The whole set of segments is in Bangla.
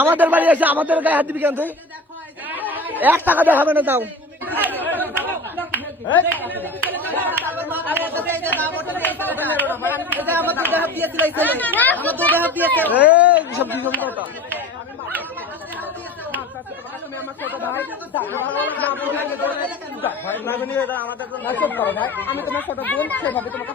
আমাদের বাড়ি এসে আমাদের গায়ে হাত দিবি কেন তুই? 1 টাকা দেখাবে না তাও। আমি তোমার ছোট বোন, সেভাবে তোমাকে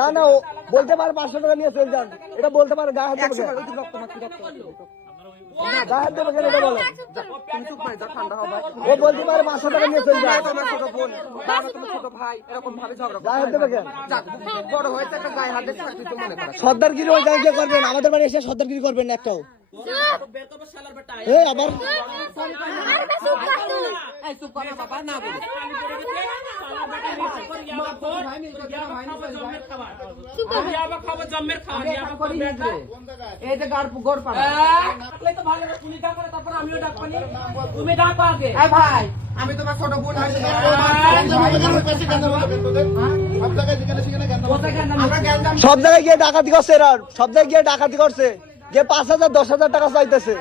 না না বলতে পারে 500 টাকা নিয়ে চলে যান, এটা বলতে পারে গায়ে হাত দেবে, গায়ে হাত দেবে কেন এটা বলো। ও বলতে পারে 500 টাকা নিয়ে চলে যান, তোমার ছোট বোন বা তোমার ছোট ভাই এরকম ভাবে ঝগড়া গায়ে হাত দেবে কেন? বড় হয়েছে একটা গায়ে হাত দেবে মনে করে সর্দারগিরি ওই জায়গায় করবেন, আমাদের বাড়ি এসে সর্দারগিরি করবেন না একটাও। আবার আমি তোমার ছোট বোন, সব জায়গায় গিয়ে ডাকাতি করছে, এরা সব জায়গায় গিয়ে ডাকাতি করছে, যে 5,000 10,000 টাকা চাইতেছে।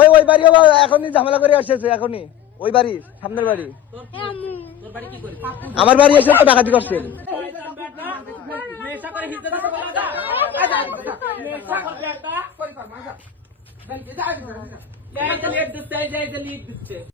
ওই বাড়ি এখনই ঝামেলা করে আসছে, এখনই ওই বাড়ি সামনের বাড়ি, আমার বাড়ি এসে তো ডাকাতি করছে।